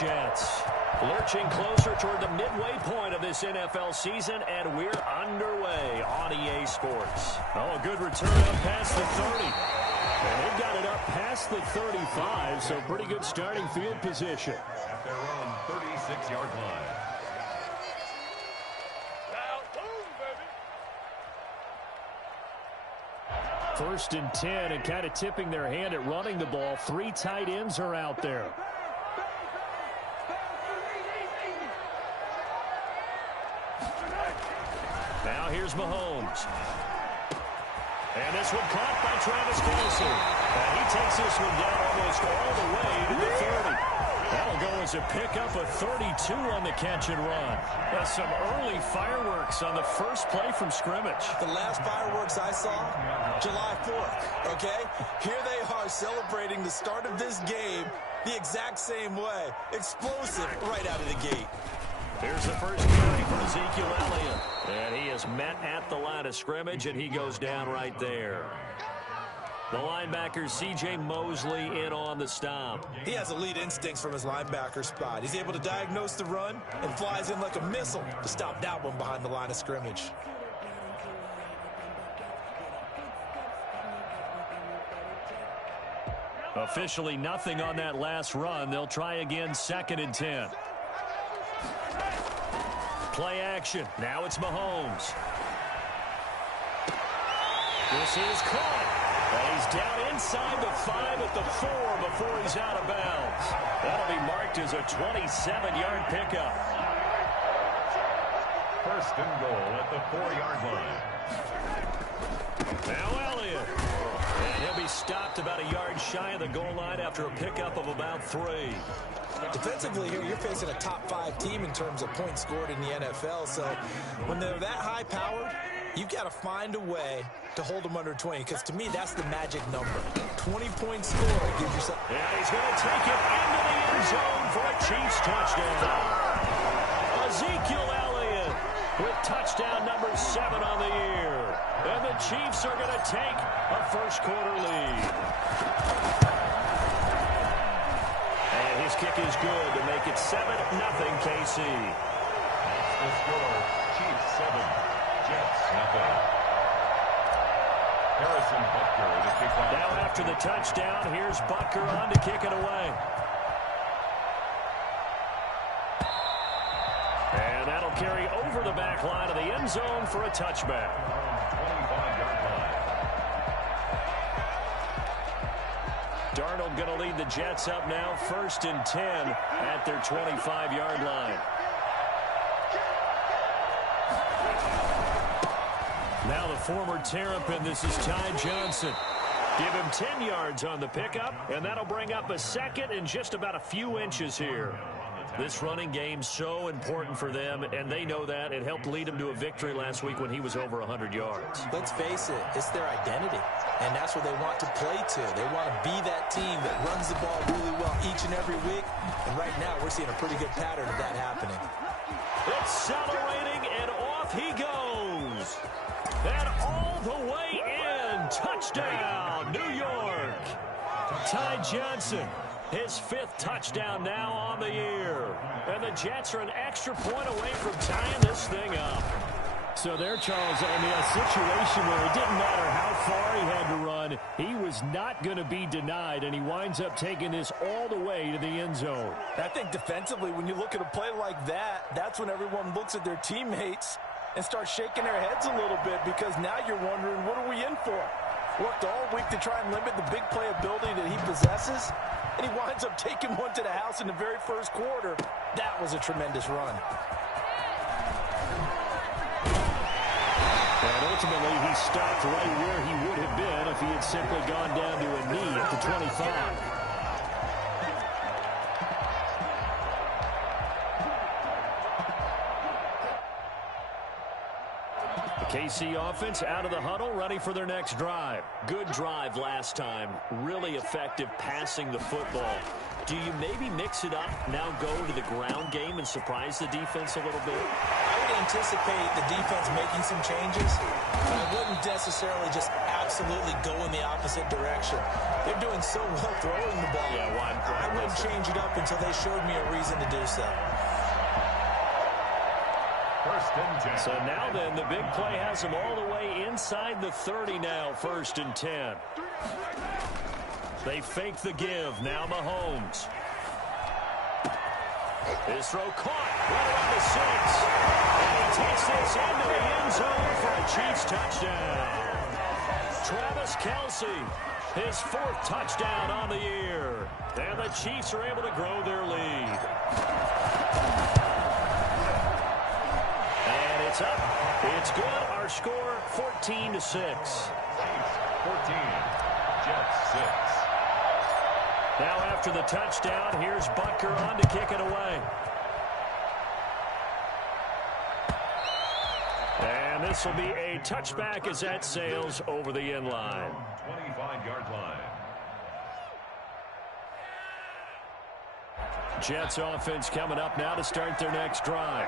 Jets. Lurching closer toward the midway point of this NFL season, and we're underway on EA Sports. Oh, a good return up past the 30. And they've got it up past the 35, so pretty good starting field position. At their own 36-yard line. First and 10, and kind of tipping their hand at running the ball. 3 tight ends are out there. Now here's Mahomes. And this one caught by Travis Kelce. And he takes this one down almost all the way to the 30. That'll go as a pickup of 32 on the catch and run. That's some early fireworks on the first play from scrimmage. The last fireworks I saw, July 4th, okay? Here they are celebrating the start of this game the exact same way. Explosive right out of the gate. Here's the first carry for Ezekiel Elliott. And he is met at the line of scrimmage, and he goes down right there. The linebacker, C.J. Mosley, in on the stop. He has elite instincts from his linebacker spot. He's able to diagnose the run and flies in like a missile to stop that one behind the line of scrimmage. Officially nothing on that last run. They'll try again, 2nd and 10. Play action. Now it's Mahomes. This is caught. And he's down inside the 5 at the 4 before he's out of bounds. That'll be marked as a 27-yard pickup. First and goal at the 4-yard line. Now Elliott. And he'll be stopped about a yard shy of the goal line after a pickup of about 3. Defensively here, you're facing a top 5 team in terms of points scored in the NFL. So when they're that high-powered, you've got to find a way to hold them under 20, because to me, that's the magic number. 20-point score gives yourself. And he's going to take it into the end zone for a Chiefs touchdown. Ezekiel Elliott with touchdown number 7 on the year. And the Chiefs are going to take a first-quarter lead. And his kick is good to make it 7-0 KC. The score, Chiefs 7, Jets nothing. Harrison Butker to kick off. Now after the touchdown, here's Butker on to kick it away. And that'll carry over the back line of the end zone for a touchback. 25-yard line. Darnold going to lead the Jets up now, 1st and 10 at their 25-yard line. Now the former Terrapin, this is Ty Johnson. Give him 10 yards on the pickup, and that'll bring up a 2nd and just about a few inches here. This running game's so important for them, and they know that. It helped lead them to a victory last week when he was over 100 yards. Let's face it, it's their identity, and that's what they want to play to. They want to be that team that runs the ball really well each and every week, and right now we're seeing a pretty good pattern of that happening. Accelerating, and off he goes. And all the way in. Touchdown, New York. Ty Johnson, his 5th touchdown now on the year. And the Jets are an extra point away from tying this thing up. So there, Charles, I mean, a situation where it didn't matter how far he had to run. He was not going to be denied, and he winds up taking this all the way to the end zone. I think defensively, when you look at a play like that, that's when everyone looks at their teammates and starts shaking their heads a little bit, because now you're wondering, what are we in for? Worked all week to try and limit the big play ability that he possesses, and he winds up taking one to the house in the very first quarter. That was a tremendous run. And ultimately, he stopped right where he would have been if he had simply gone down to a knee at the 25. KC offense out of the huddle, ready for their next drive. Good drive last time. Really effective passing the football. Do you maybe mix it up, now go to the ground game and surprise the defense a little bit? I would anticipate the defense making some changes, but I wouldn't necessarily just absolutely go in the opposite direction. They're doing so well throwing the ball. Yeah, I wouldn't change it up until they showed me a reason to do so. First and 10. So now then, the big play has them all the way inside the 30 now, 1st and 10. They fake the give. Now Mahomes. His throw caught right around the 6. And he takes this into the end zone for a Chiefs touchdown. Travis Kelce, his 4th touchdown on the year. And the Chiefs are able to grow their lead. And it's up. It's good. Our score, 14-6. Chiefs 14. Jets 6. Now after the touchdown, here's Butker on to kick it away. And this will be a touchback as that sails over the end line. 25-yard line. Jets offense coming up now to start their next drive.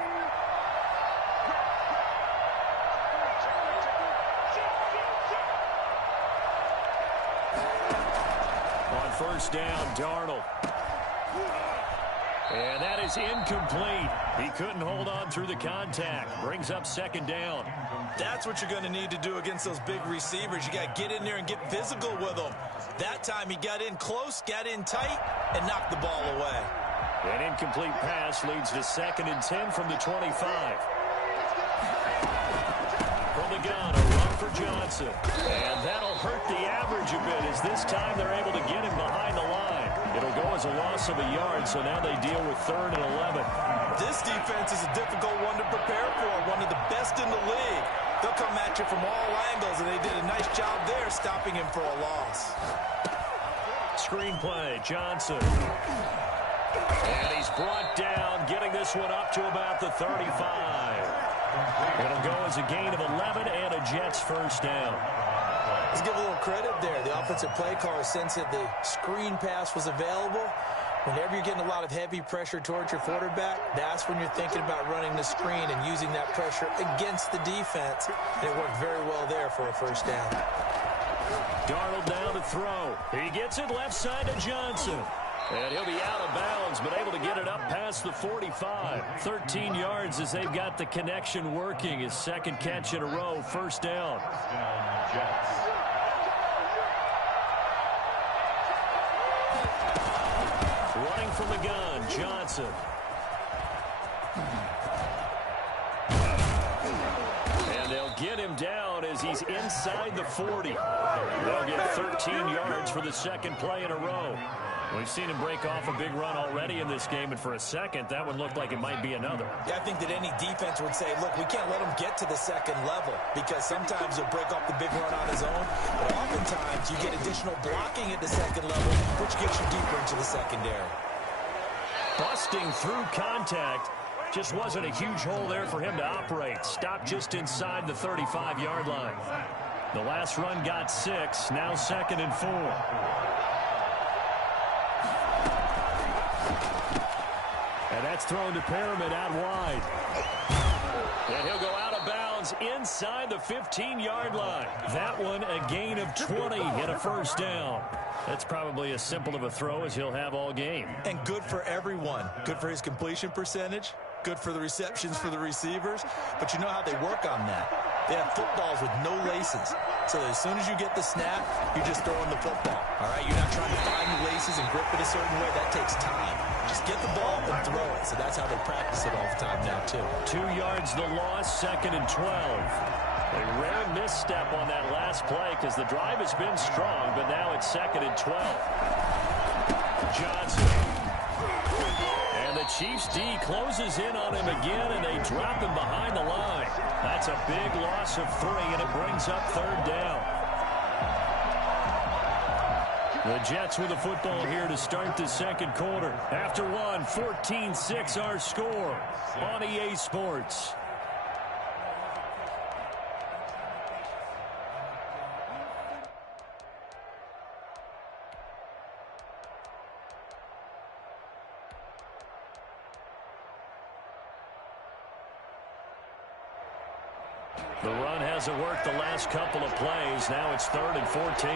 On first down, Darnold. And that is incomplete. He couldn't hold on through the contact. Brings up 2nd down. That's what you're going to need to do against those big receivers. You got to get in there and get physical with them. That time he got in close, got in tight, and knocked the ball away. An incomplete pass leads to 2nd and 10 from the 25. From the gun, a run for Johnson. And that'll hurt the average a bit as this time they're able to get him behind the line. It'll go as a loss of a yard, so now they deal with 3rd and 11. This defense is a difficult one to prepare for, one of the best in the league. They'll come at you from all angles, and they did a nice job there stopping him for a loss. Screenplay, Johnson. And he's brought down, getting this one up to about the 35. It'll go as a gain of 11 and a Jets 1st down. Let's give a little credit there. The offensive play caller sensed that the screen pass was available. Whenever you're getting a lot of heavy pressure towards your quarterback, that's when you're thinking about running the screen and using that pressure against the defense. And it worked very well there for a 1st down. Darnold down to throw. He gets it left side to Johnson. And he'll be out of bounds, but able to get it up past the 45. 13 yards as they've got the connection working. His 2nd catch in a row, 1st down. Jets. Running from the gun, Johnson. And they'll get him down as he's inside the 40. They'll get 13 yards for the 2nd play in a row. We've seen him break off a big run already in this game, and for a second, that one looked like it might be another. Yeah, I think that any defense would say, look, we can't let him get to the 2nd level because sometimes he'll break off the big run on his own, but oftentimes you get additional blocking at the 2nd level, which gets you deeper into the secondary. Busting through contact. Just wasn't a huge hole there for him to operate. Stopped just inside the 35-yard line. The last run got 6, now 2nd and 4. And that's thrown to Pyramid out wide. And he'll go out of bounds inside the 15-yard line. That one a gain of 20 and a 1st down. That's probably as simple of a throw as he'll have all game. And good for everyone. Good for his completion percentage. Good for the receptions for the receivers. But you know how they work on that. They have footballs with no laces. So as soon as you get the snap, you're just throwing the football. All right, you're not trying to find the laces and grip it a certain way. That takes time. Just get the ball and throw it. So that's how they practice it all the time now, too. 2 yards the loss, 2nd and 12. A rare misstep on that last play because the drive has been strong, but now it's 2nd and 12. Johnson. And the Chiefs D closes in on him again, and they drop him behind the line. That's a big loss of 3, and it brings up 3rd down. The Jets with the football here to start the 2nd quarter. After one, 14-6 our score on EA Sports. The run hasn't worked the last couple of plays. Now it's 3rd and 14.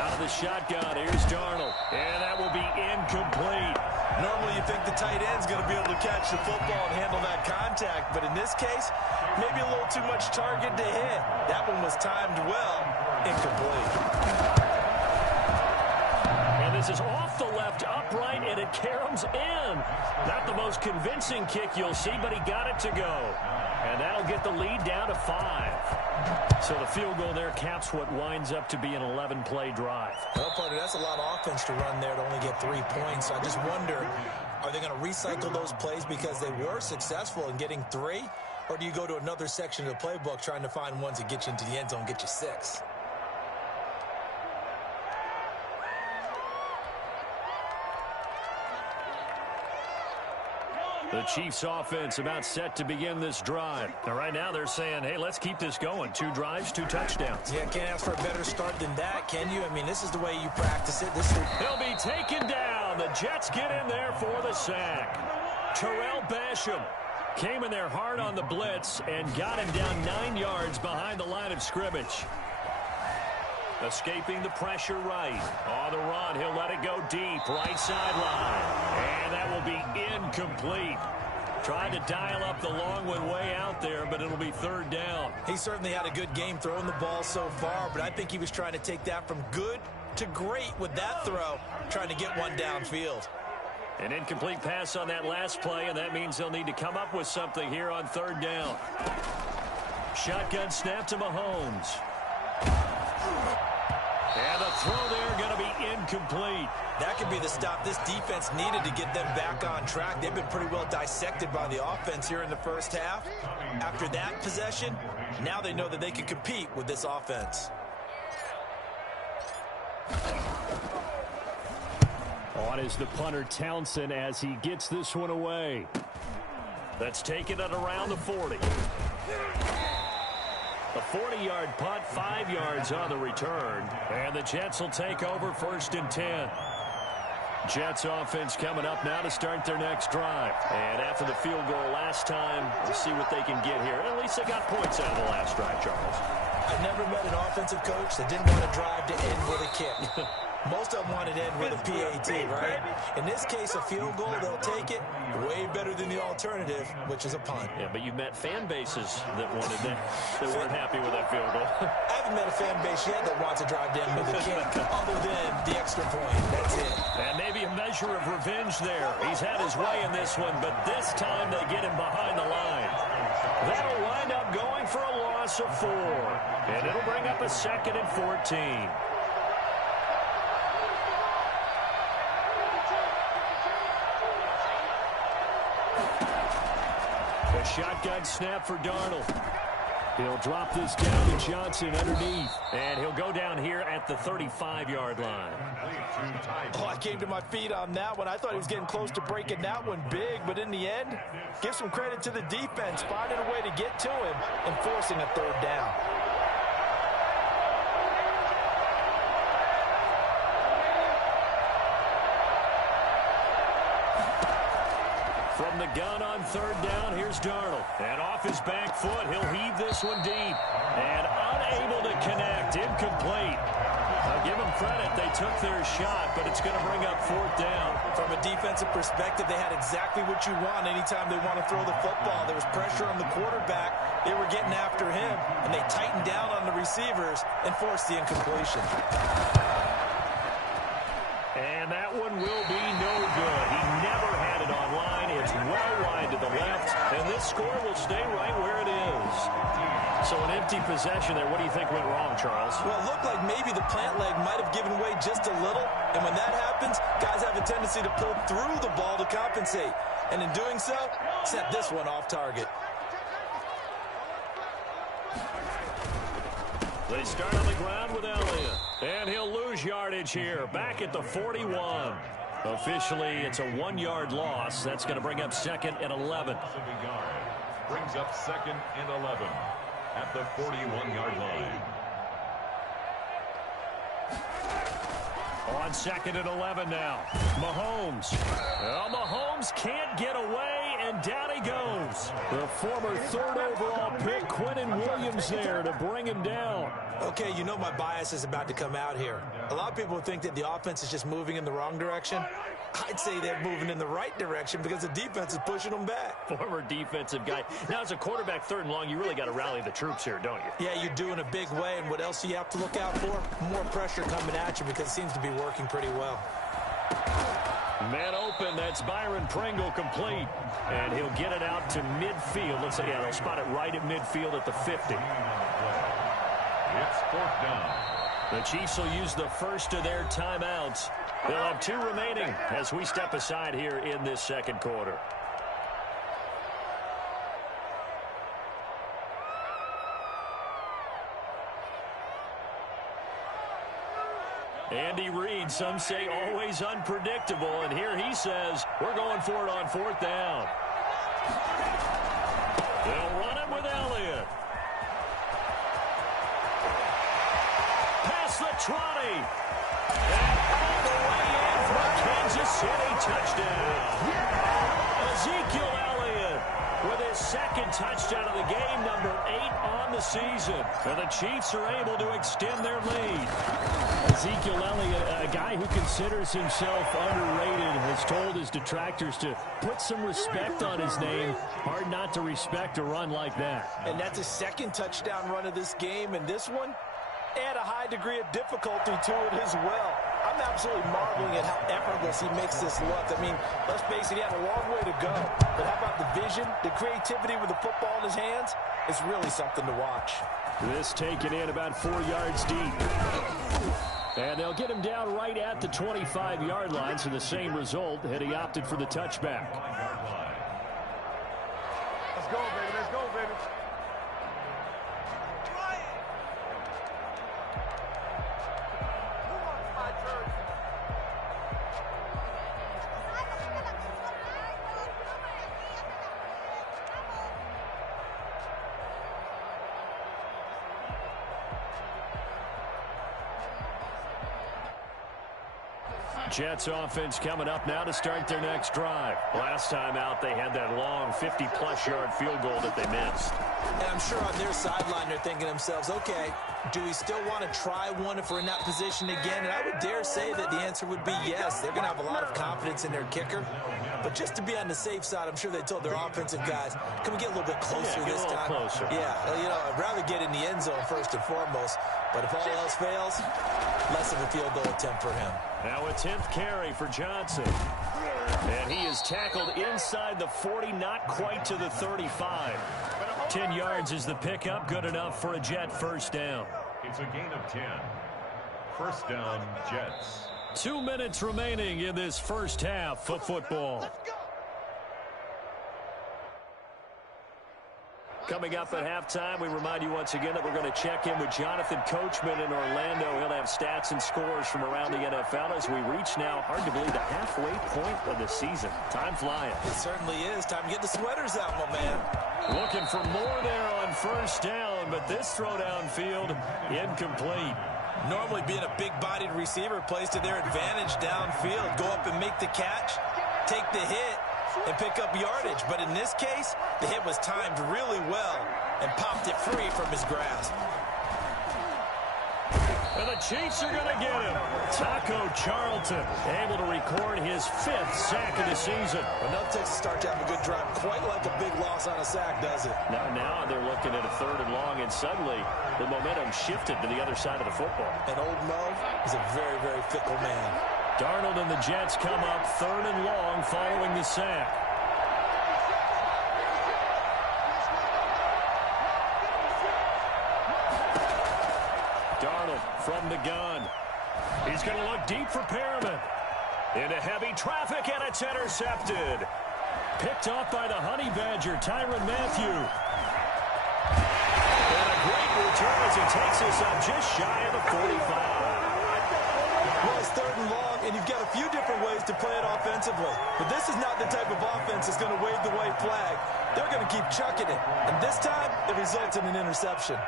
Out of the shotgun, here's Darnold. And that will be incomplete. Normally you think the tight end's going to be able to catch the football and handle that contact, but in this case, maybe a little too much target to hit. That one was timed well, incomplete. And this is off the left, upright, and it caroms in. Not the most convincing kick you'll see, but he got it to go. And that'll get the lead down to 5. So the field goal there caps what winds up to be an 11-play drive. Well, partner, that's a lot of offense to run there to only get 3 points. I just wonder, are they going to recycle those plays because they were successful in getting 3? Or do you go to another section of the playbook trying to find ones that get you into the end zone and get you 6? The Chiefs offense about set to begin this drive. Now, right now they're saying, hey, let's keep this going. 2 drives, 2 touchdowns. Yeah, can't ask for a better start than that, can you? I mean, this is the way you practice it. He'll be taken down. The Jets get in there for the sack. Terrell Basham came in there hard on the blitz and got him down 9 yards behind the line of scrimmage. Escaping the pressure right. On the run, he'll let it go deep. Right sideline. And that will be incomplete. Tried to dial up the long one way out there, but it'll be 3rd down. He certainly had a good game throwing the ball so far, but I think he was trying to take that from good to great with that throw, trying to get one downfield. An incomplete pass on that last play, and that means they'll need to come up with something here on 3rd down. Shotgun snap to Mahomes. And the throw there going to be incomplete. That could be the stop this defense needed to get them back on track. They've been pretty well dissected by the offense here in the first half. After that possession, now they know that they can compete with this offense. On is the punter Townsend as he gets this one away. That's taken at around the 40. A 40-yard punt, 5 yards on the return. And the Jets will take over 1st and 10. Jets offense coming up now to start their next drive. And after the field goal last time, we'll see what they can get here. At least they got points out of the last drive, Charles. I've never met an offensive coach that didn't want to drive to end with a kick. Most of them wanted to end with a PAT, right? In this case, a field goal, they'll take it. Way better than the alternative, which is a punt. Yeah, but you've met fan bases that wanted that. They weren't happy with that field goal. I haven't met a fan base yet that wants to drive to end with a kick, other than the extra point. That's it. And maybe a measure of revenge there. He's had his way in this one, but this time they get him behind the line. That'll wind up going for a loss of 4. And it'll bring up a 2nd and 14. A shotgun snap for Darnold. He'll drop this down to Johnson underneath. And he'll go down here at the 35-yard line. Oh, I came to my feet on that one. I thought he was getting close to breaking that one big, but in the end, give some credit to the defense, finding a way to get to him and forcing a 3rd down. From the gun on 3rd down, here's Darnold. And off his back foot, he'll heave this one deep. And unable to connect, incomplete. I'll give them credit, they took their shot, but it's going to bring up 4th down. From a defensive perspective, they had exactly what you want anytime they want to throw the football. There was pressure on the quarterback. They were getting after him, and they tightened down on the receivers and forced the incompletion. And that one will be no good. He never had it online. It's well wide to the left, and this score will stay right where it is. So an empty possession there. What do you think went wrong, Charles? Well, it looked like maybe the plant leg might have given way just a little, and when that happens, guys have a tendency to pull through the ball to compensate, and in doing so, set this one off target. They start on the ground with Elliott, and he'll lose yardage here, back at the 41. Officially, it's a 1-yard loss. That's going to bring up 2nd and 11. Brings up 2nd and 11 at the 41-yard line. On 2nd and 11 now. Mahomes. Well, Mahomes can't get away, and down he goes. The former 3rd overall pick, Quinnen Williams, there to bring him down. Okay, you know my bias is about to come out here. A lot of people think that the offense is just moving in the wrong direction. I'd say they're moving in the right direction because the defense is pushing them back. Former defensive guy. Now, as a quarterback 3rd and long, you really got to rally the troops here, don't you? Yeah, you do in a big way, and what else do you have to look out for? More pressure coming at you because it seems to be working pretty well. Man open, that's Byron Pringle complete. And he'll get it out to midfield. Looks like, yeah, they'll spot it right at midfield at the 50. It's 4th down. The Chiefs will use the first of their timeouts. They'll have 2 remaining as we step aside here in this 2nd quarter. Andy Reid, some say always unpredictable, and here he says we're going for it on 4th down. They'll run it with Elliott. Past the 20. And all the way in for a Kansas City touchdown. Ezekiel Elliott with his 2nd touchdown of the game, number 8 on the season. And the Chiefs are able to extend their lead. Ezekiel Elliott, a guy who considers himself underrated, has told his detractors to put some respect on his name. Hard not to respect a run like that. And that's his 2nd touchdown run of this game, and this one, add a high degree of difficulty to it as well. I'm absolutely marveling at how effortless he makes this look. I mean, let's face it, he had a long way to go. But how about the vision, the creativity with the football in his hands? It's really something to watch. This taken in about 4 yards deep. And they'll get him down right at the 25-yard line, so the same result had he opted for the touchback. Let's go, baby. Let's go, baby. Jets offense coming up now to start their next drive. Last time out, they had that long 50-plus yard field goal that they missed. And I'm sure on their sideline they're thinking to themselves, okay, do we still want to try one if we're in that position again? And I would dare say that the answer would be yes. They're going to have a lot of confidence in their kicker. But just to be on the safe side, I'm sure they told their offensive guys, can we get a little bit closer this time? Closer. Yeah, you know, I'd rather get in the end zone first and foremost. But if all else fails, less of a field goal attempt for him. Now a 10th carry for Johnson. And he is tackled inside the 40, not quite to the 35. 10 yards is the pickup, good enough for a Jet first down. It's a gain of 10. First down, Jets. 2 minutes remaining in this first half of football. Coming up at halftime, we remind you once again that we're going to check in with Jonathan Coachman in Orlando. He'll have stats and scores from around the NFL as we reach now, hard to believe, the halfway point of the season. Time flying. It certainly is. Time to get the sweaters out, my man. Looking for more there on first down, but this throw downfield incomplete. Normally being a big-bodied receiver plays to their advantage downfield. Go up and make the catch, take the hit, and pick up yardage. But in this case, the hit was timed really well and popped it free from his grasp. And the Chiefs are going to get him. Taco Charlton able to record his 5th sack of the season. Enough takes to start to have a good drive. Quite like a big loss on a sack, does it? Now they're looking at a 3rd and long, and suddenly the momentum shifted to the other side of the football. And old Mo is a very, very fickle man. Darnold and the Jets come up 3rd and long following the sack. Darnold from the gun. He's going to look deep for Perriman. Into heavy traffic, and it's intercepted. Picked off by the Honey Badger, Tyrann Mathieu. And a great return as he takes us up just shy of the 45. Well, it's 3rd and long, and you've got a few different ways to play it offensively. But this is not the type of offense that's going to wave the white flag. They're going to keep chucking it. And this time, it results in an interception.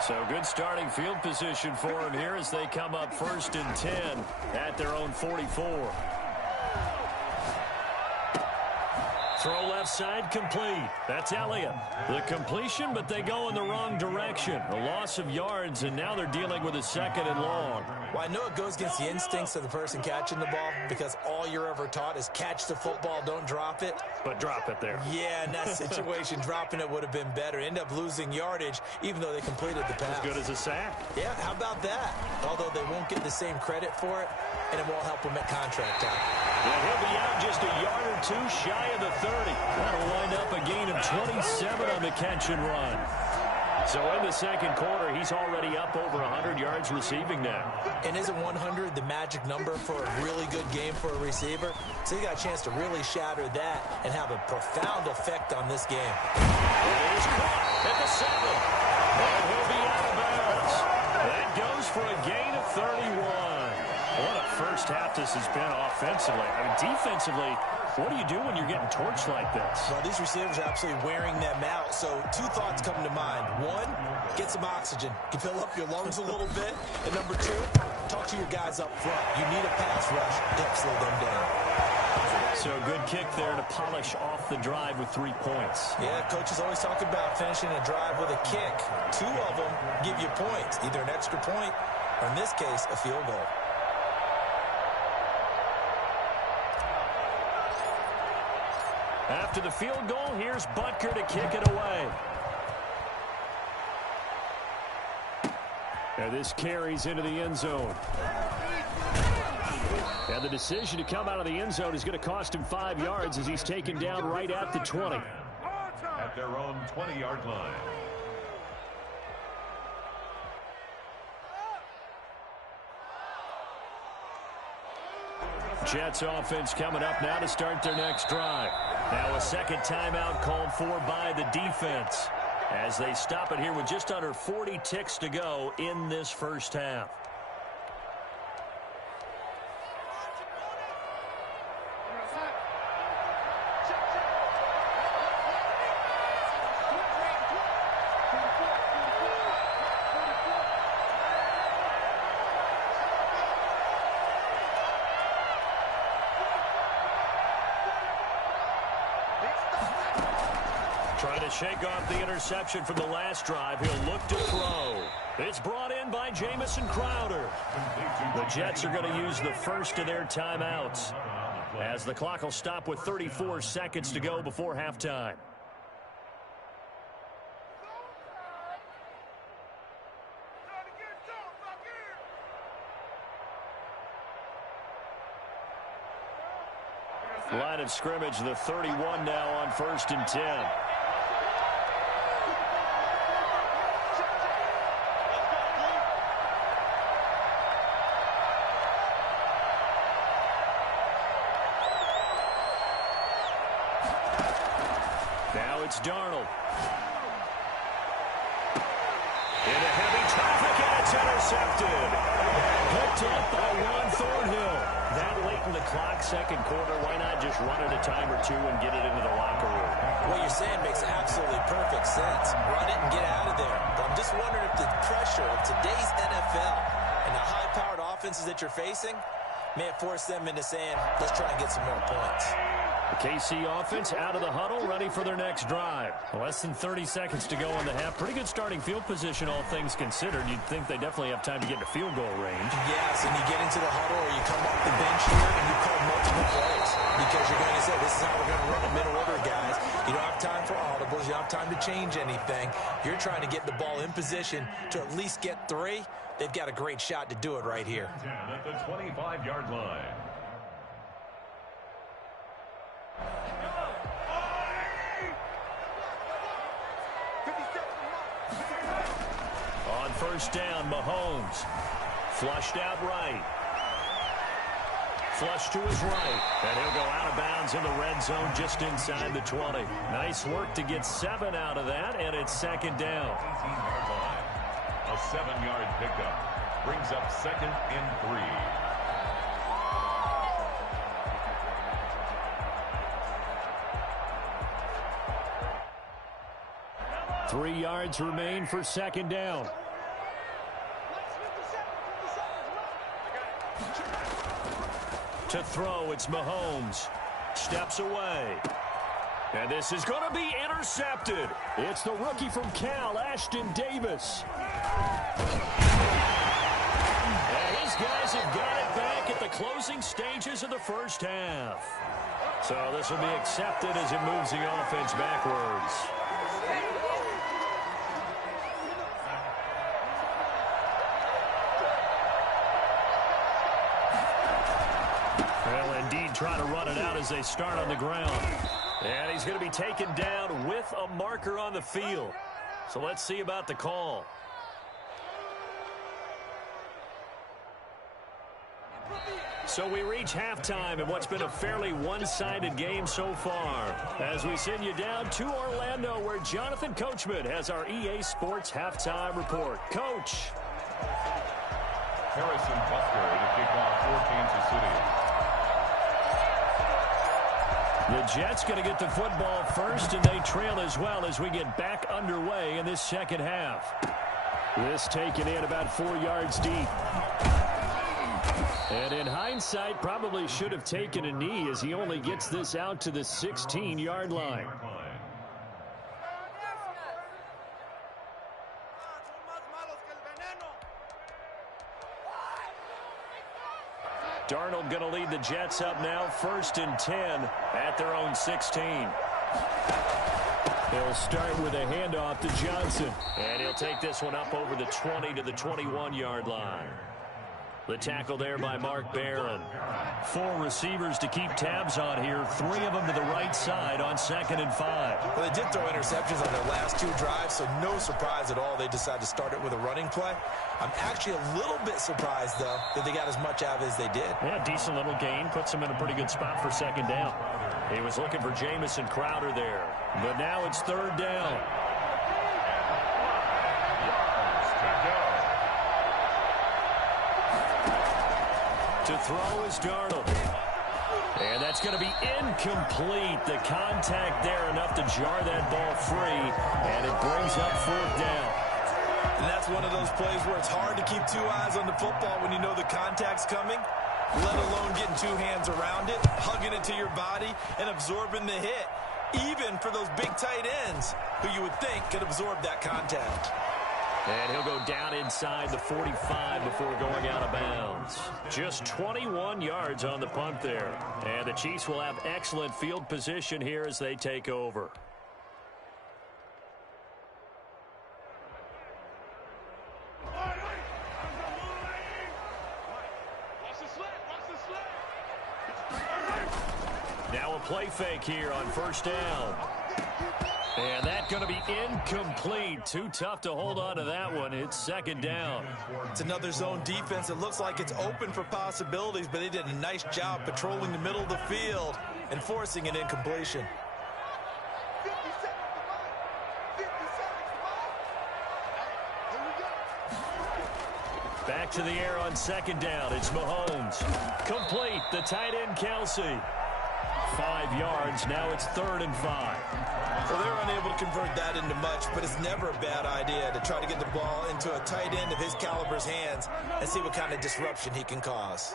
So good starting field position for him here as they come up 1st and 10 at their own 44. Throw left side complete. That's Elliott. The completion, but they go in the wrong direction. A loss of yards, and now they're dealing with a 2nd and long. Well, I know it goes against the instincts of the person catching the ball because all you're ever taught is catch the football, don't drop it. But drop it there. Yeah, in that situation, dropping it would have been better. End up losing yardage, even though they completed the pass. As good as a sack. Yeah, how about that? Although they won't get the same credit for it, and it won't help them at contract time. And he'll be out just a yard or two shy of the 30. That'll wind up a gain of 27 on the catch and run. So in the 2nd quarter, he's already up over 100 yards receiving now. And isn't 100 the magic number for a really good game for a receiver? So he got a chance to really shatter that and have a profound effect on this game. And he's caught at the 7. And he'll be out of bounds. That goes for a gain of 31. What a first half this has been offensively. I mean, defensively, what do you do when you're getting torched like this? Well, these receivers are absolutely wearing them out. So 2 thoughts come to mind. 1, get some oxygen. You fill up your lungs a little bit. And number 2, talk to your guys up front. You need a pass rush to help slow them down. So good kick there to polish off the drive with 3 points. Yeah, coaches always talk about finishing a drive with a kick. 2 of them give you points, either an extra point or, in this case, a field goal. After the field goal, here's Butker to kick it away. And this carries into the end zone. And the decision to come out of the end zone is going to cost him 5 yards as he's taken down right at the 20. At their own 20-yard line. Jets offense coming up now to start their next drive. Now a 2nd timeout called for by the defense as they stop it here with just under 40 ticks to go in this first half. Trying to shake off the interception from the last drive. He'll look to throw. It's brought in by Jamison Crowder. The Jets are going to use the first of their timeouts as the clock will stop with 34 seconds to go before halftime. Line of scrimmage, the 31 now on 1st and 10. Now it's Darnold. Into heavy traffic, and it's intercepted. Picked up by Juan Thornhill. That late in the clock, 2nd quarter, why not just run it a time or 2 and get it into the locker room? What you're saying makes absolutely perfect sense. Run it and get out of there. But I'm just wondering if the pressure of today's NFL and the high-powered offenses that you're facing may have forced them into saying, let's try and get some more points. The KC offense out of the huddle, ready for their next drive. Less than 30 seconds to go in the half. Pretty good starting field position, all things considered. You'd think they definitely have time to get into field goal range. Yes, and you get into the huddle or you come off the bench here and you call multiple plays because you're going to say, this is how we're going to run a middle order, guys. You don't have time for audibles. You don't have time to change anything. You're trying to get the ball in position to at least get 3. They've got a great shot to do it right here. At the 25-yard line. On 1st down, Mahomes. Flushed out right. Flush to his right. And he'll go out of bounds in the red zone just inside the 20. Nice work to get 7 out of that, and it's 2nd down. 18-yard line. A 7-yard pickup. Brings up 2nd and 3. 3 yards remain for 2nd down. To throw, it's Mahomes. Steps away. And this is going to be intercepted. It's the rookie from Cal, Ashton Davis. And these guys have got it back at the closing stages of the first half. So this will be accepted as it moves the offense backwards. Well, indeed, trying to run it out as they start on the ground. And he's going to be taken down with a marker on the field. So let's see about the call. So we reach halftime in what's been a fairly one-sided game so far. As we send you down to Orlando, where Jonathan Coachman has our EA Sports halftime report. Coach. Harrison Butker to kick off for Kansas City. The Jets going to get the football first, and they trail as well as we get back underway in this second half. This taken in about 4 yards deep. And in hindsight, probably should have taken a knee as he only gets this out to the 16-yard line. Darnold going to lead the Jets up now, 1st and 10 at their own 16. He'll start with a handoff to Johnson. And he'll take this one up over the 20 to the 21-yard line. The tackle there by Mark Barron. 4 receivers to keep tabs on here. 3 of them to the right side on 2nd and 5. Well, they did throw interceptions on their last 2 drives, so no surprise at all they decided to start it with a running play. I'm actually a little bit surprised, though, that they got as much out of it as they did. Yeah, decent little gain. Puts them in a pretty good spot for 2nd down. He was looking for Jamison Crowder there. But now it's 3rd down. To throw is Darnold. And that's going to be incomplete. The contact there enough to jar that ball free. And it brings up 4th down. And that's one of those plays where it's hard to keep 2 eyes on the football when you know the contact's coming, let alone getting 2 hands around it, hugging it to your body, and absorbing the hit, even for those big tight ends who you would think could absorb that contact. And he'll go down inside the 45 before going out of bounds. Just 21 yards on the punt there. And the Chiefs will have excellent field position here as they take over. Now a play fake here on 1st down. And that's going to be incomplete. Too tough to hold on to that one. It's 2nd down. It's another zone defense. It looks like it's open for possibilities, but they did a nice job patrolling the middle of the field and forcing an incompletion. Back to the air on 2nd down. It's Mahomes. Complete. The tight end, Kelsey. 5 yards. Now it's 3rd and 5. Well, they're unable to convert that into much, but it's never a bad idea to try to get the ball into a tight end of his caliber's hands and see what kind of disruption he can cause.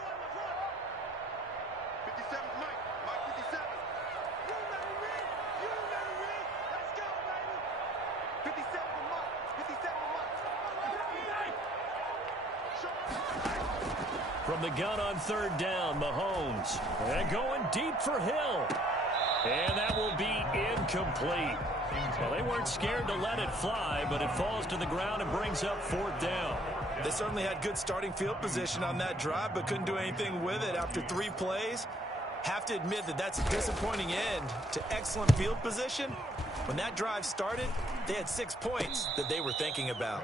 From the gun on 3rd down, Mahomes. And going deep for Hill. And that will be incomplete. Well, they weren't scared to let it fly, but it falls to the ground and brings up 4th down. They certainly had good starting field position on that drive, but couldn't do anything with it after 3 plays. Have to admit that that's a disappointing end to excellent field position. When that drive started, they had 6 points that they were thinking about.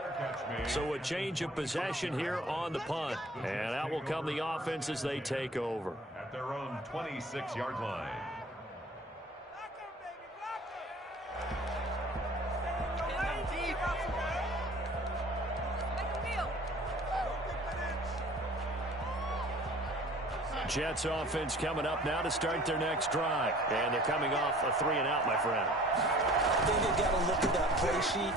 So a change of possession here on the punt. And out will come the offense as they take over. At their own 26-yard line. Jets offense coming up now to start their next drive. And they're coming off a 3-and-out, my friend. I think they've got to look at that play sheet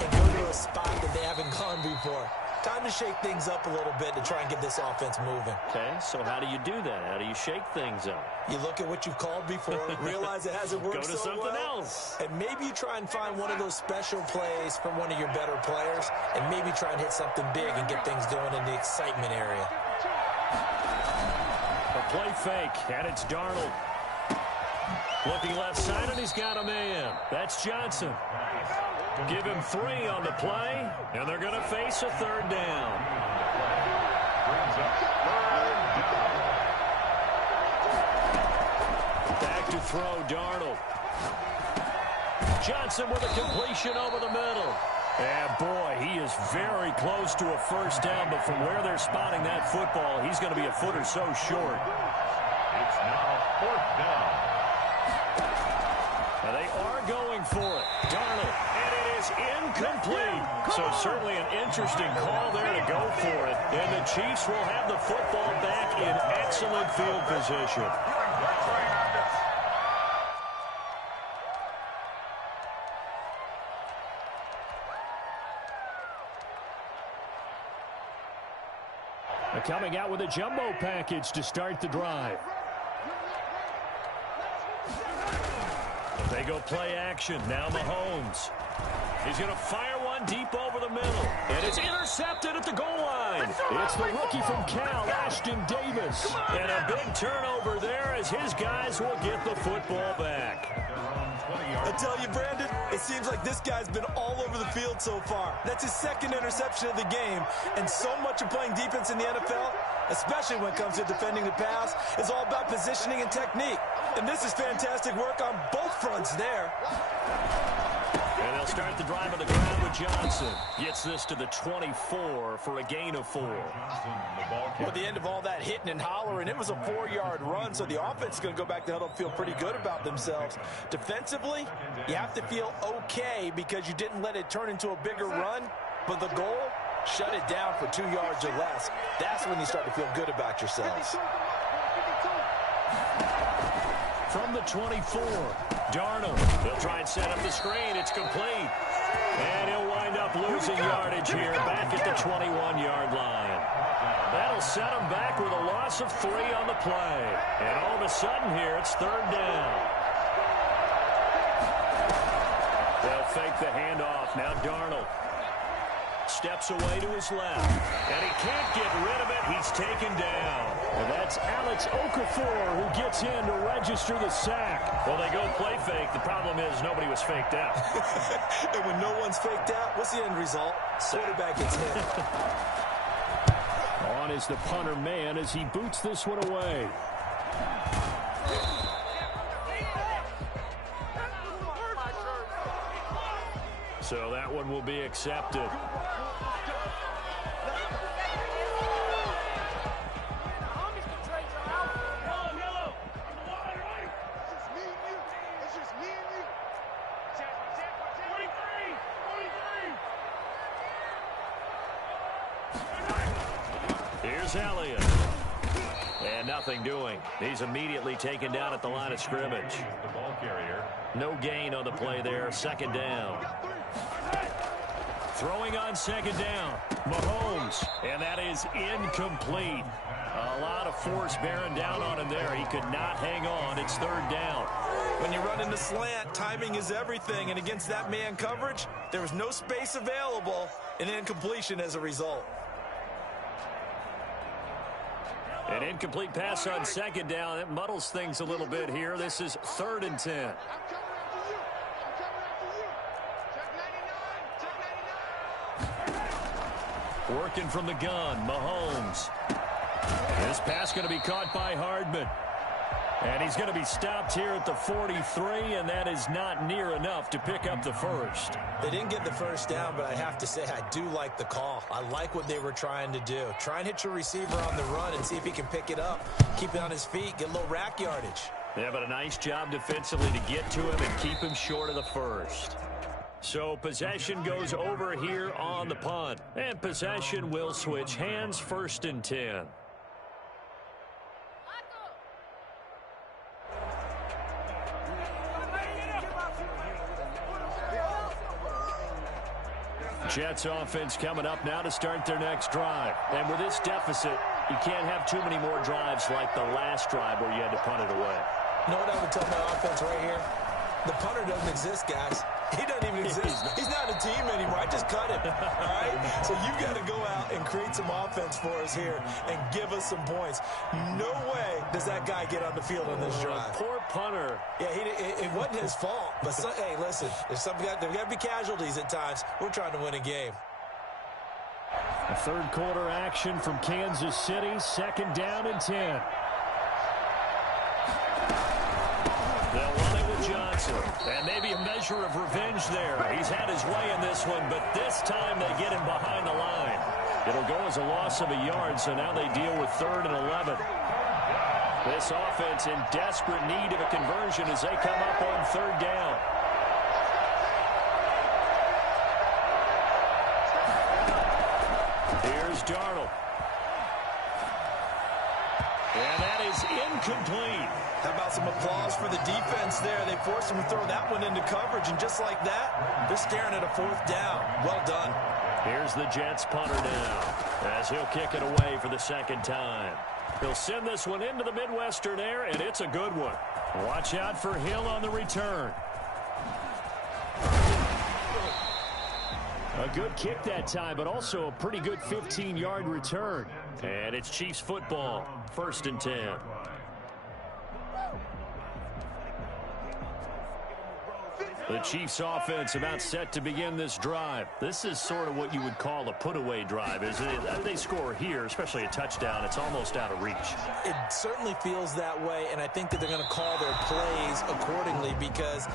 and go to a spot that they haven't gone before. Time to shake things up a little bit to try and get this offense moving. Okay, so how do you do that? How do you shake things up? You look at what you've called before, realize it hasn't worked Go to so something well, else. and maybe you try and find one of those special plays from one of your better players, and maybe try and hit something big and get things going in the excitement area. A play fake, and it's Darnold. Looking left side, and he's got a man. That's Johnson. Give him 3 on the play, and they're going to face a third down. Back to throw, Darnold. Johnson with a completion over the middle. And boy, he is very close to a first down, but from where they're spotting that football, he's going to be a foot or so short. It's now 4th down. And they are going for it. Darnold, and it is incomplete. So certainly an interesting call there to go for it. And the Chiefs will have the football back in excellent field position. Coming out with a jumbo package to start the drive. They go play action. Now Mahomes. He's going to fire one deep over the middle. And it's intercepted at the goal line. It's the rookie from Cal, Ashton Davis. And a big turnover there as his guys will get the football back. I tell you, Brandon, it seems like this guy's been all over the field so far. That's his 2nd interception of the game. And so much of playing defense in the NFL, especially when it comes to defending the pass, is all about positioning and technique. And this is fantastic work on both fronts there. And they'll start the drive on the ground with Johnson. Gets this to the 24 for a gain of 4. Well, at the end of all that hitting and hollering, it was a 4-yard run, so the offense is going to go back to huddle and feel pretty good about themselves. Defensively, you have to feel okay because you didn't let it turn into a bigger run, but the goal, shut it down for 2 yards or less. That's when you start to feel good about yourselves. From the 24, Darnold. They'll try and set up the screen. It's complete. And he'll wind up losing yardage here back at the 21-yard line. That'll set him back with a loss of 3 on the play. And all of a sudden here, it's 3rd down. They'll fake the handoff. Now Darnold steps away to his left. And he can't get rid of it. He's taken down. And that's Alex Okafor who gets in to register the sack. Well, they go play fake. The problem is nobody was faked out. And when no one's faked out, what's the end result? Quarterback gets hit. On is the punter man as he boots this one away. So that one will be accepted. Here's Elliott. And nothing doing. He's immediately taken down at the line of scrimmage. The ball carrier. No gain on the play there. 2nd down. Throwing on 2nd down. Mahomes. And that is incomplete. A lot of force bearing down on him there. He could not hang on. It's 3rd down. When you run in the slant, timing is everything. And against that man coverage, there was no space available. An incompletion as a result. An incomplete pass on 2nd down. It muddles things a little bit here. This is 3rd and 10. Working from the gun, Mahomes. This pass going to be caught by Hardman. And he's going to be stopped here at the 43, and that is not near enough to pick up the first. They didn't get the first down, but I have to say I do like the call. I like what they were trying to do. Try and hit your receiver on the run and see if he can pick it up. Keep it on his feet, get a little rack yardage. Yeah, but a nice job defensively to get to him and keep him short of the first. So possession goes over here on the punt. And possession will switch hands. 1st and 10. Jets offense coming up now to start their next drive. And with this deficit, you can't have too many more drives like the last drive where you had to punt it away. You know what I would tell my offense right here? The punter doesn't exist, guys. He doesn't even exist. He's not a team anymore. I just cut him, all right? So you got to go out and create some offense for us here and give us some points. No way does that guy get on the field on this drive. Poor punter. Yeah, it wasn't his fault. But, hey, listen, there's got to be casualties at times. We're trying to win a game. A third quarter action from Kansas City, 2nd down and 10. They'll run it with Johnson. And maybe a measure of revenge there. He's had his way in this one, but this time they get him behind the line. It'll go as a loss of a yard, so now they deal with 3rd and 11. This offense in desperate need of a conversion as they come up on 3rd down. Here's Darnold. And that is incomplete. How about some applause for the defense there? They forced him to throw that one into coverage, and just like that, they're staring at a 4th down. Well done. Here's the Jets punter now as he'll kick it away for the 2nd time. He'll send this one into the Midwestern air, and it's a good one. Watch out for Hill on the return. A good kick that time, but also a pretty good 15-yard return. And it's Chiefs football, 1st and 10. The Chiefs offense about set to begin this drive. This is sort of what you would call a put-away drive, isn't it? They score here, especially a touchdown. It's almost out of reach. It certainly feels that way, and I think that they're going to call their plays accordingly because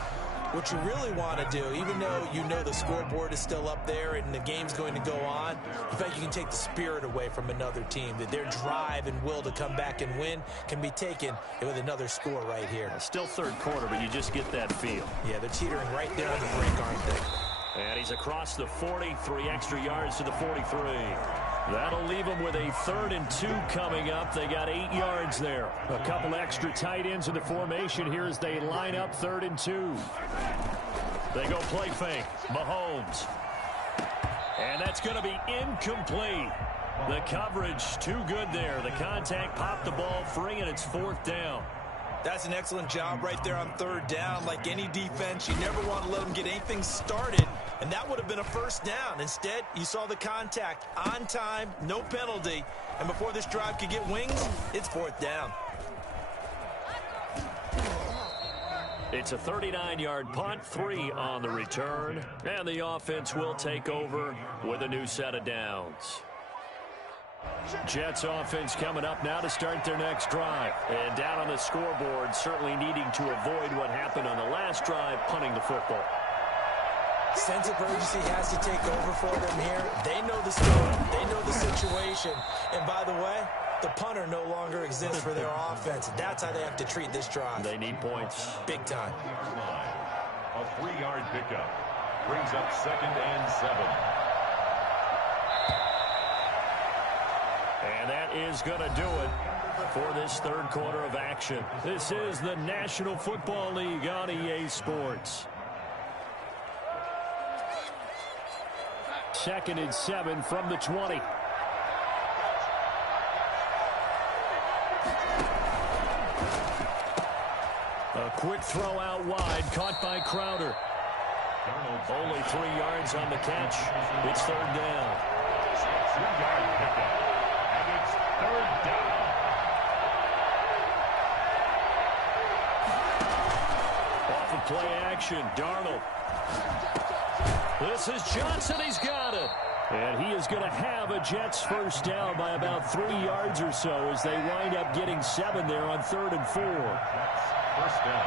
what you really want to do, even though you know the scoreboard is still up there and the game's going to go on, in fact, you can take the spirit away from another team, that their drive and will to come back and win can be taken with another score right here. Still 3rd quarter, but you just get that feel. Yeah, they're teetering right there on the brink, aren't they? And he's across the 40, 3 extra yards to the 43. That'll leave them with a 3rd and 2 coming up. They got 8 yards there. A couple extra tight ends in the formation here as they line up 3rd and 2. They go play fake. Mahomes. And that's going to be incomplete. The coverage too good there. The contact popped the ball free, and it's 4th down. That's an excellent job right there on 3rd down. Like any defense, you never want to let them get anything started, and that would have been a 1st down. Instead, you saw the contact on time, no penalty, and before this drive could get wings, it's 4th down. It's a 39-yard punt, 3 on the return, and the offense will take over with a new set of downs. Jets offense coming up now to start their next drive. And down on the scoreboard, certainly needing to avoid what happened on the last drive, punting the football. Sense of urgency has to take over for them here. They know the score. They know the situation. And by the way, the punter no longer exists for their offense. That's how they have to treat this drive. They need points. Big time. A 3-yard pickup brings up 2nd and 7. And that is going to do it for this 3rd quarter of action. This is the National Football League on EA Sports. 2nd and 7 from the 20. A quick throw out wide, caught by Crowder. Only 3 yards on the catch. It's 3rd down. 3-yard pickup. And it's 3rd down. Off of play action, Darnold. This is Johnson. He's got it. And he is going to have a Jets 1st down by about 3 yards or so as they wind up getting 7 there on 3rd and 4. 1st down.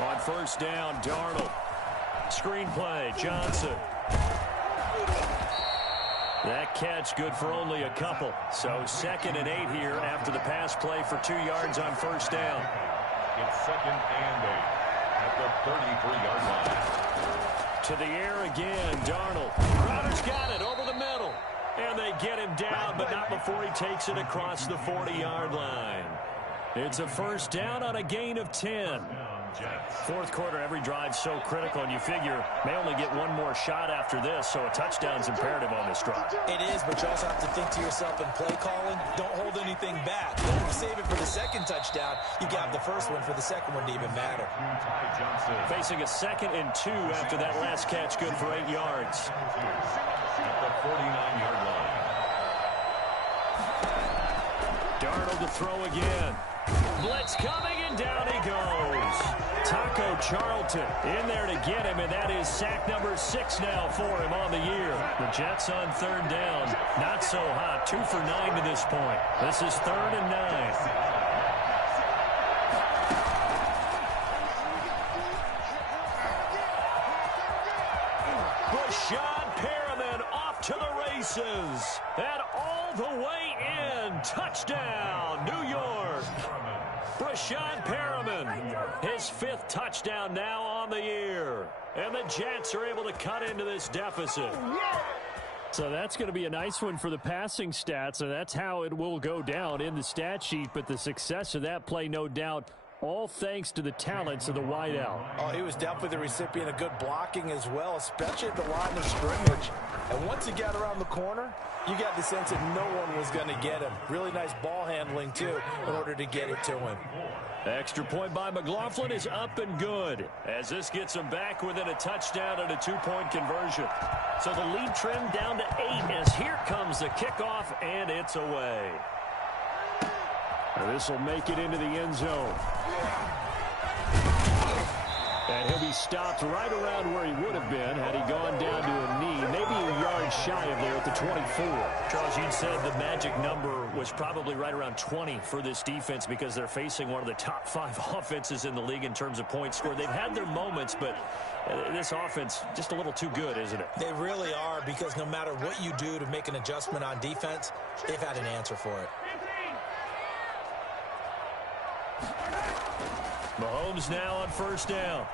On 1st down, Darnold. Screenplay, Johnson. That catch good for only a couple. So 2nd and 8 here after the pass play for 2 yards on 1st down. It's 2nd and 8 at the 33-yard line. To the air again, Darnold. Crowder's got it over the middle. And they get him down, but not before he takes it across the 40-yard line. It's a 1st down on a gain of 10. Jets. Fourth quarter, every drive so critical, and you figure may only get one more shot after this, so a touchdown's imperative on this drive. It is, but you also have to think to yourself in play calling, don't hold anything back. Don't save it for the second touchdown. You got the first one for the second one to even matter. Ty Johnson. Facing a 2nd and 2 after that last catch, good for 8 yards. At the 49-yard line. Darnold to throw again. Blitz coming, and down he goes. Taco Charlton in there to get him, and that is sack number 6 now for him on the year. The Jets on 3rd down. Not so hot. 2 for 9 to this point. This is 3rd and 9. Rashad Perriman off to the races. And all the way in. Touchdown, New York. Rashad Perriman, his 5th touchdown now on the year. And the Jets are able to cut into this deficit. So that's going to be a nice one for the passing stats, and that's how it will go down in the stat sheet. But the success of that play, no doubt, all thanks to the talents of the wideout. Oh, he was definitely the recipient of good blocking as well, especially at the line of scrimmage. And once he got around the corner, you got the sense that no one was going to get him. Really nice ball handling, too, in order to get it to him. Extra point by McLaughlin is up and good, as this gets him back within a touchdown and a 2-point conversion. So the lead trimmed down to 8 as here comes the kickoff, and it's away. This will make it into the end zone. And he'll be stopped right around where he would have been had he gone down to a knee, maybe a yard shy of there at the 24. Charles, you'd said the magic number was probably right around 20 for this defense because they're facing one of the top 5 offenses in the league in terms of points scored. They've had their moments, but this offense just a little too good, isn't it? They really are, because no matter what you do to make an adjustment on defense, they've had an answer for it. Mahomes now on 1st down.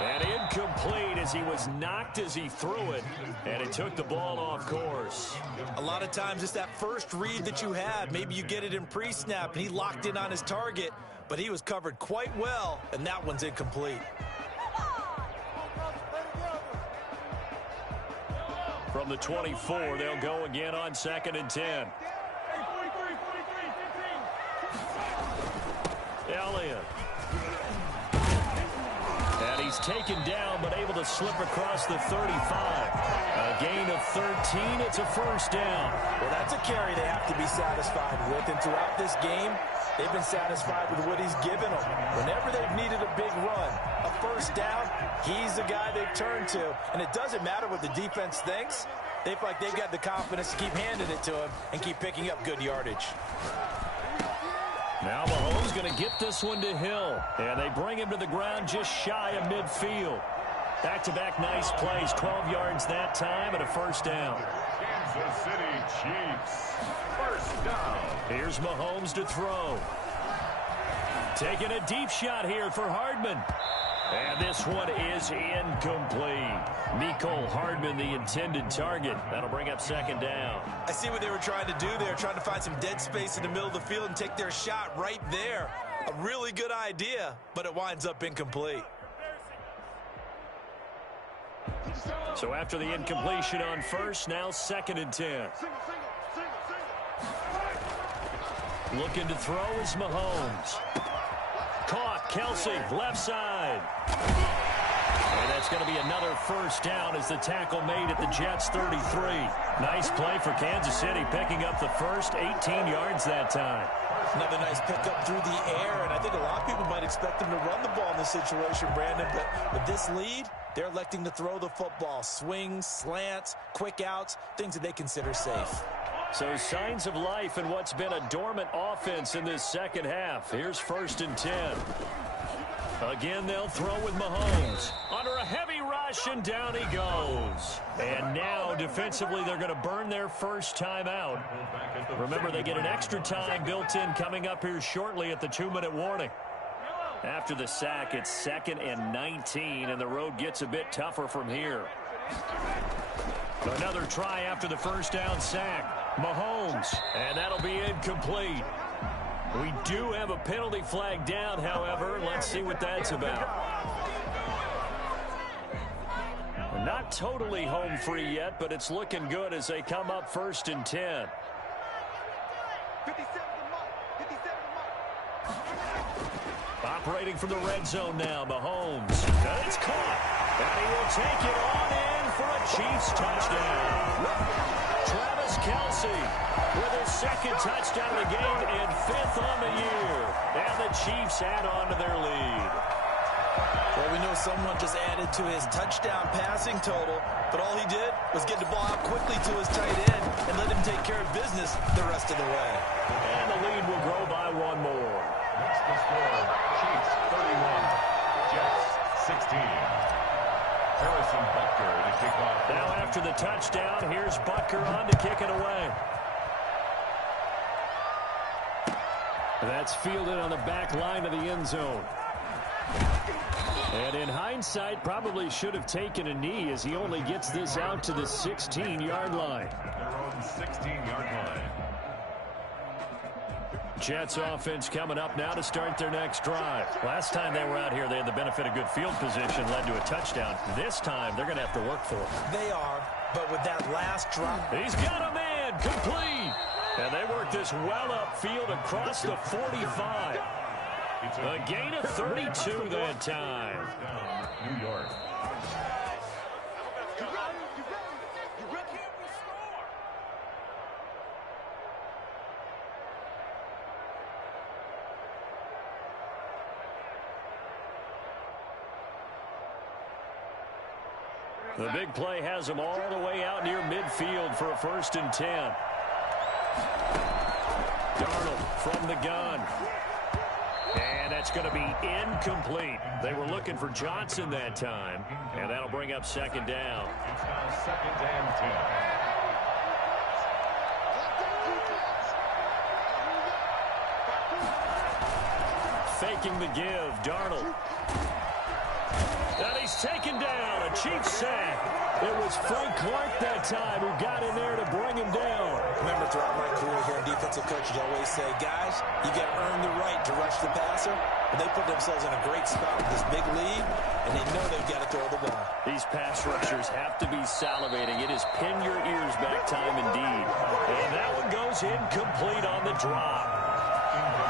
And incomplete as he was knocked as he threw it, and it took the ball off course. A lot of times it's that first read that you have. Maybe you get it in pre-snap, and he locked in on his target, but he was covered quite well, and that one's incomplete. From the 24, they'll go again on 2nd and 10. Elliott. And he's taken down, but able to slip across the 35. A gain of 13. It's a 1st down. Well, that's a carry they have to be satisfied with. And throughout this game, they've been satisfied with what he's given them. Whenever they've needed a big run, a 1st down, he's the guy they've turned to. And it doesn't matter what the defense thinks. They feel like they've got the confidence to keep handing it to him and keep picking up good yardage. Now Mahomes going to get this one to Hill. And they bring him to the ground just shy of midfield. Back-to-back nice plays. 12 yards that time and a 1st down. Kansas City Chiefs. 1st down. Here's Mahomes to throw. Taking a deep shot here for Hardman. And this one is incomplete. Mecole Hardman, the intended target. That'll bring up 2nd down. I see what they were trying to do there, trying to find some dead space in the middle of the field and take their shot right there. A really good idea, but it winds up incomplete. So after the incompletion on 1st, now 2nd and 10. Looking to throw is Mahomes. Caught, Kelsey, left side. And that's going to be another 1st down as the tackle made at the Jets' 33. Nice play for Kansas City, picking up the first 18 yards that time. Another nice pickup through the air, and I think a lot of people might expect them to run the ball in this situation, Brandon, but with this lead, they're electing to throw the football. Swings, slants, quick outs, things that they consider safe. So signs of life in what's been a dormant offense in this 2nd half. Here's 1st and 10. Again, they'll throw with Mahomes. Under a heavy rush, and down he goes. And now, defensively, they're going to burn their first time out. Remember, they get an extra time built in coming up here shortly at the 2-minute warning. After the sack, it's 2nd and 19, and the road gets a bit tougher from here. Another try after the 1st down sack. Mahomes, and that'll be incomplete. We do have a penalty flag down, however. Let's see what that's about. Not totally home free yet, but it's looking good as they come up 1st and 10. Operating from the red zone now, Mahomes. It's caught, and he will take it on in for a Chiefs touchdown. Travis Kelce with his 2nd touchdown of the game and 5th on the year. And the Chiefs add on to their lead. Well, we know someone just added to his touchdown passing total, but all he did was get the ball out quickly to his tight end and let him take care of business the rest of the way. And the lead will grow by 1 more. That's the score. Chiefs 31, Jets 16. Harrison Butker to kick off. Now after the touchdown, here's Butker on to kick it away. That's fielded on the back line of the end zone. And in hindsight, probably should have taken a knee as he only gets this out to the 16-yard line. Their own 16-yard line. Jets offense coming up now to start their next drive. Last time they were out here, they had the benefit of good field position, led to a touchdown. This time, they're going to have to work for it. They are, but with that last drop. He's got a man, complete. And they work this well upfield across the 45. A gain of 32 that time. New York. The big play has them all the way out near midfield for a 1st and 10. Darnold from the gun. And that's going to be incomplete. They were looking for Johnson that time, and that'll bring up 2nd down. It's now 2nd and 10. Faking the give, Darnold. And he's taken down, a Chiefs sack. It was Frank Clark that time who got in there to bring him down. Remember, throughout my career here, defensive coaches always say, guys, you got to earn the right to rush the passer. But they put themselves in a great spot with this big lead, and they know they've got to throw the ball. These pass rushers have to be salivating. It is pin your ears back time indeed. And that one goes incomplete on the drop.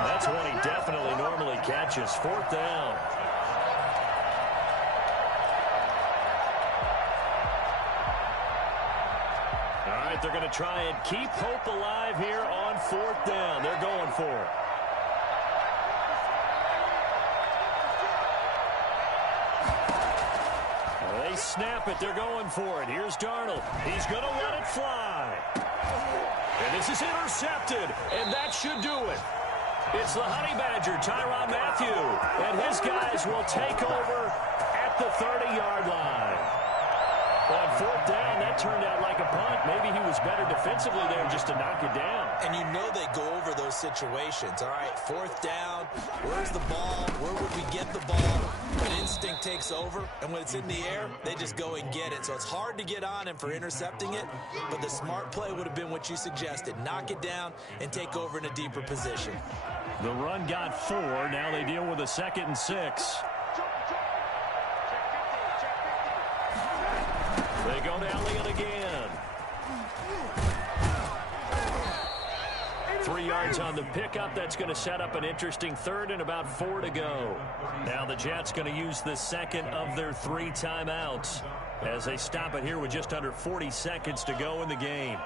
That's one he definitely normally catches. 4th down. They're going to try and keep hope alive here on 4th down. They're going for it. They snap it. They're going for it. Here's Darnold. He's going to let it fly. And this is intercepted. And that should do it. It's the Honey Badger, Tyrann Mathieu. And his guys will take over at the 30-yard line. On 4th down, that turned out like a punt. Maybe he was better defensively there just to knock it down. And you know they go over those situations. All right, 4th down, where's the ball? Where would we get the ball? But instinct takes over, and when it's in the air, they just go and get it. So it's hard to get on him for intercepting it, but the smart play would have been what you suggested. Knock it down and take over in a deeper position. The run got 4. Now they deal with a 2nd and 6. They go to Elliott again. 3 yards on the pickup. That's going to set up an interesting 3rd and about 4 to go. Now the Jets going to use the 2nd of their 3 timeouts as they stop it here with just under 40 seconds to go in the game.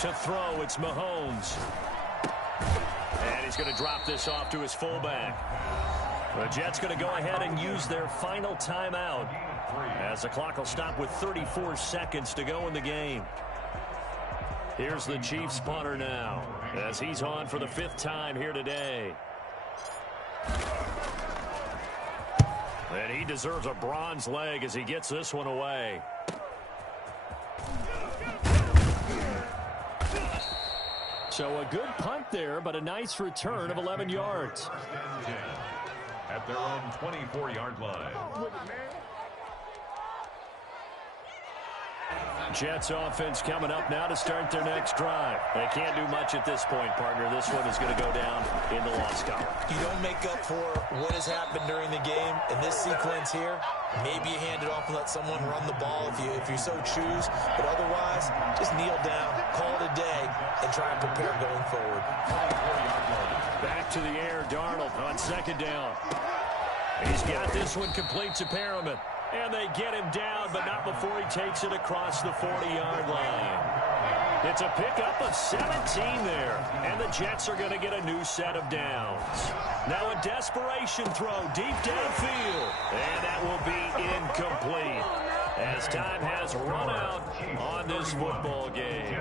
To throw, it's Mahomes. And he's going to drop this off to his fullback. The Jets going to go ahead and use their final timeout as the clock will stop with 34 seconds to go in the game. Here's the Chiefs punter now as he's on for the 5th time here today. And he deserves a bronze leg as he gets this one away. So a good punt there, but a nice return of 11 yards. At their own 24-yard line. Jets offense coming up now to start their next drive. They can't do much at this point, partner. This one is going to go down in the loss column. You don't make up for what has happened during the game in this sequence here. Maybe you hand it off and let someone run the ball if you so choose. But otherwise, just kneel down, call it a day, and try and prepare going forward. Back to the air, Darnold on second down. He's got this one complete to Perriman. And they get him down, but not before he takes it across the 40-yard line. It's a pickup of 17 there, and the Jets are going to get a new set of downs. Now a desperation throw deep downfield, and that will be incomplete as time has run out on this football game.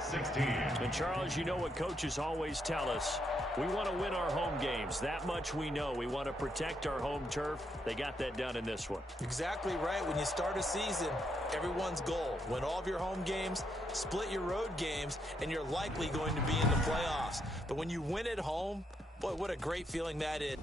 16. And Charles, you know what coaches always tell us. We want to win our home games. That much we know. We want to protect our home turf. They got that done in this one. Exactly right. When you start a season, everyone's goal: win all of your home games, split your road games, and you're likely going to be in the playoffs. But when you win at home, boy, what a great feeling that is.